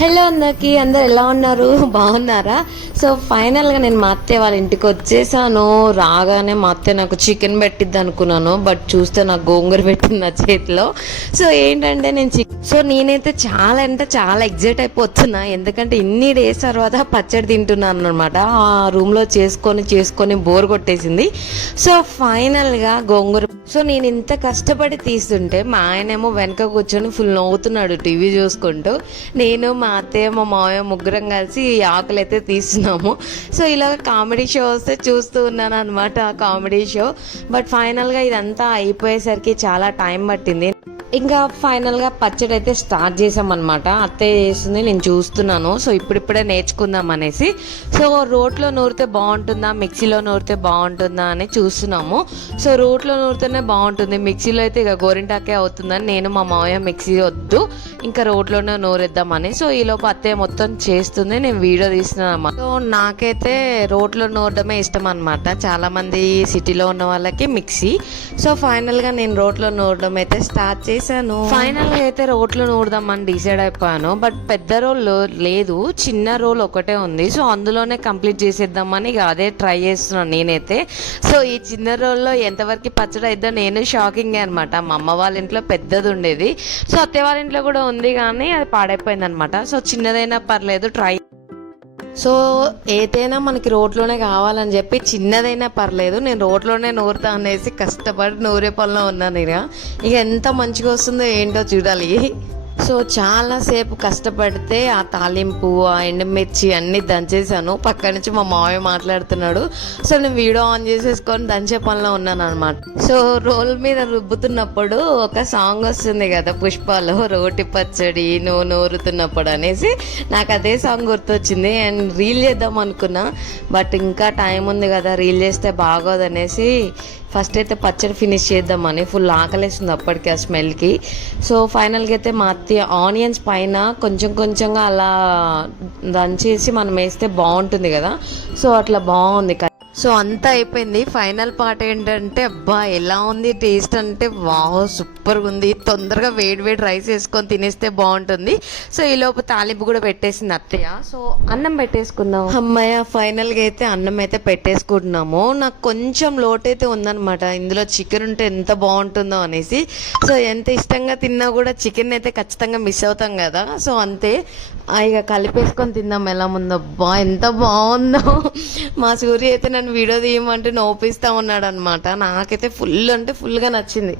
Hello అందరికి, అందరు ఎలా ఉన్నారు? బాగున్నారా? సో ఫైనల్గా నేను మా అత్తయ్య వాళ్ళ ఇంటికి వచ్చేసాను. రాగానే మా అత్తయ్య నాకు చికెన్ పెట్టిద్ది అనుకున్నాను, బట్ చూస్తే నాకు గోంగూర పెట్టింది నా చేతిలో. సో ఏంటంటే నేనైతే చాలా అంటే చాలా ఎగ్జైట్ అయిపోతున్నా, ఎందుకంటే ఇన్ని డేస్ తర్వాత పచ్చడి తింటున్నాను అనమాట. ఆ రూమ్లో చేసుకొని బోర్ కొట్టేసింది. సో ఫైనల్గా గోంగూర. సో నేను ఇంత కష్టపడి తీస్తుంటే మా ఆయనేమో వెనక కూర్చొని ఫుల్ నవ్వుతున్నాడు టీవీ చూసుకుంటూ. నేను మా అత్తయ్య మా మావయ్య ముగ్గురం కలిసి ఈ ఆకులు అయితే తీస్తున్నాము. సో ఇలా కామెడీ షో వస్తే చూస్తూ ఉన్నాను అనమాట, ఆ కామెడీ షో. బట్ ఫైనల్గా ఇదంతా అయిపోయేసరికి చాలా టైం పట్టింది. ఇంకా ఫైనల్గా పచ్చడి అయితే స్టార్ట్ చేసామన్నమాట. అత్తయ్య చేస్తుంది, నేను చూస్తున్నాను. సో ఇప్పుడిప్పుడే నేర్చుకుందాం అనేసి. సో రోట్లో నూరితే బాగుంటుందా మిక్సీలో నూరితే బాగుంటుందా అని చూస్తున్నాము. సో రోట్లో నూరితేనే బాగుంటుంది, మిక్సీలో అయితే ఇక గోరింటాకే అవుతుందని నేను మా మావయ్య మిక్సీ వద్దు ఇంకా రోట్లోనే నూరిద్దామని. సో ఈలోపు అత్తయ్య మొత్తం చేస్తుంది, నేను వీడియో తీస్తున్నాను అన్నమాట. సో నాకైతే రోట్లో నూరడమే ఇష్టం అనమాట. చాలామంది సిటీలో ఉన్న వాళ్ళకి మిక్సీ. సో ఫైనల్గా నేను రోట్లో నూరడం అయితే స్టార్ట్ చేశాను. ఫైనల్గా అయితే రోట్లో నూరుదామని డిసైడ్ అయిపోయాను. బట్ పెద్ద రోల్ లేదు, చిన్న రోల్ ఒకటే ఉంది. సో అందులోనే కంప్లీట్ చేసేద్దామని ఇక అదే ట్రై చేస్తున్నాను నేనైతే. సో ఈ చిన్న రోల్లో ఎంతవరకు పచ్చడి అయిద్దో నేను షాకింగ్ అనమాట. మా అమ్మ వాళ్ళ ఇంట్లో పెద్దది ఉండేది, సో అత్తయ్య వాళ్ళ ఇంట్లో కూడా ఉంది, కానీ అది పాడైపోయింది అనమాట. సో చిన్నదైనా పర్లేదు ట్రై. సో ఏదైనా మనకి రోడ్లోనే కావాలని చెప్పి చిన్నదైనా పర్లేదు నేను రోడ్లోనే నూరుతా అనేసి కష్టపడి నూరే పనిలో ఉన్నాను. ఇక ఎంత మంచిగా వస్తుందో ఏంటో చూడాలి. సో చాలాసేపు కష్టపడితే ఆ తాలింపు, ఆ ఎండుమిర్చి అన్నీ దంచేసాను. పక్క నుంచి మా మావయ్య మాట్లాడుతున్నాడు. సో నేను వీడియో ఆన్ చేసేసుకొని దంచే పనిలో ఉన్నాను అనమాట. సో రోల్ మీద రుబ్బుతున్నప్పుడు ఒక సాంగ్ వస్తుంది కదా పుష్పాలో, రోటి పచ్చడి నువ్వు నూరుతున్నప్పుడు అనేసి, నాకు అదే సాంగ్ గుర్తొచ్చింది. అండ్ రీల్ చేద్దాం అనుకున్నా, బట్ ఇంకా టైం ఉంది కదా, రీల్ చేస్తే బాగోదనేసి ఫస్ట్ అయితే పచ్చడి ఫినిష్ చేద్దామని. ఫుల్ ఆకలేస్తుంది అప్పటికి ఆ స్మెల్కి. సో ఫైనల్గా అయితే మా అత్తయ్య ఆనియన్స్ పైన కొంచెం కొంచెంగా అలా దంచేసి మనం వేస్తే బాగుంటుంది కదా, సో అట్లా బాగుంది. సో అంతా అయిపోయింది. ఫైనల్ పార్ట్ ఏంటంటే, అబ్బా ఎలా ఉంది టేస్ట్ అంటే, వావ్ సూపర్గా ఉంది. తొందరగా వేడి వేడి రైస్ వేసుకొని తినేస్తే బాగుంటుంది. సో ఈ లోపు తాలింపు కూడా పెట్టేసింది అత్తయ్య. సో అన్నం పెట్టేసుకుందాం. అమ్మాయ ఫైనల్గా అయితే అన్నం అయితే పెట్టేసుకుంటున్నాము. నాకు కొంచెం లోటు అయితే ఉందన్నమాట, ఇందులో చికెన్ ఉంటే ఎంత బాగుంటుందో అనేసి. సో ఎంత ఇష్టంగా తిన్నా కూడా చికెన్ అయితే ఖచ్చితంగా మిస్ అవుతాం కదా. సో అంతే, ఇక కలిపేసుకొని తిందాం ఎలా ఉందో. అబ్బా ఎంత బాగుందో. మా సూర్య అయితే నన్ను వీడియో తీయమంటే నోపిస్తూ ఉన్నాడు అనమాట. నాకైతే ఫుల్ అంటే ఫుల్గా నచ్చింది.